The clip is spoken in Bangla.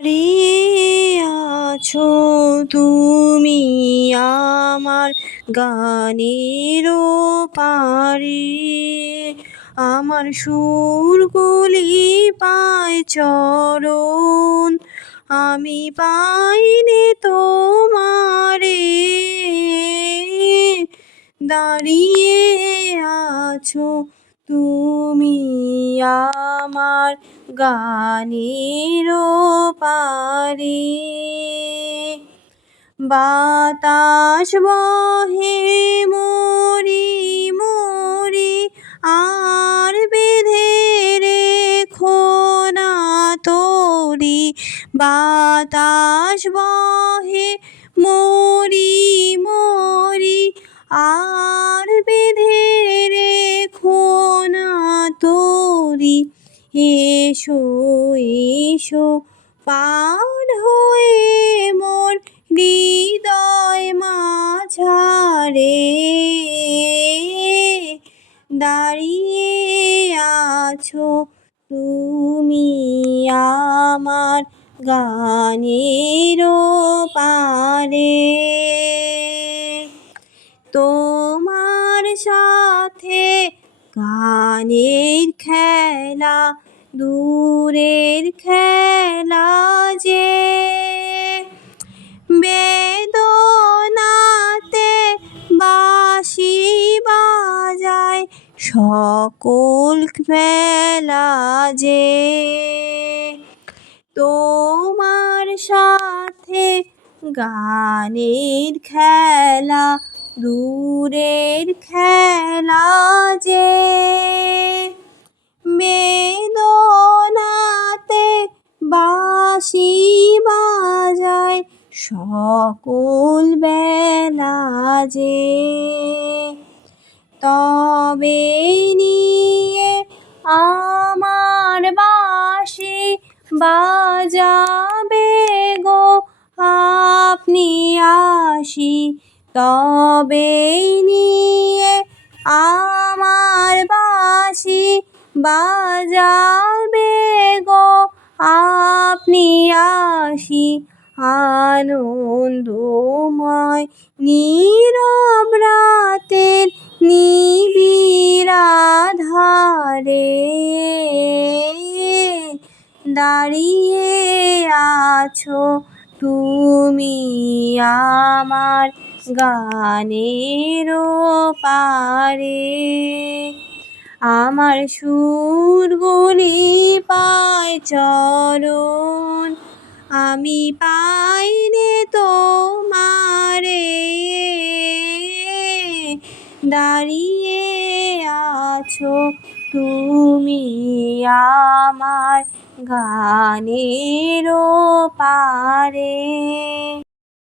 দাঁড়িয়ে আছো তুমি আমার গানের পারে, আমার সুরগুলি পায় চরণ, আমি পাইনি তোমারে। দাঁড়িয়ে আছো তুমি আমার গানের পারে, বাতাস বহে মরি মরি আর বেঁধে রেখো না তোরি, বাতাস বহে মরি মরি আর বেঁধে রেখো না তোরি, এসো এসো পার হয়ে মোর হৃদয় মাঝারে। দাঁড়িয়ে আছো তুমি আমার গানের পারে, তোমার সাথে গানের খেলা দূরের খেলা যে, বেদনাতে বাঁশি বাজায় সকল বেলা যে, তোমার সাথে গানের খেলা দূরের খেলা যে, বেদনাতে বাঁশি বাজায় সকল বেলা যে, তবে নিয়ে আমার বাঁশি বাজাবে গো আপনি আসি, তবে নিয়ে আমার বাঁশি বাজাবে গো আপনি আসি, আনন্দময় নীরব রাতের নিবিড় আঁধারে। দাঁড়িয়ে আছো তুমি আমার গানের পারে, আমার সুরগুলি পায় চরণ, আমি পাইনি তোমারে। দাঁড়িয়ে আছো তুমি আমার গানের পারে।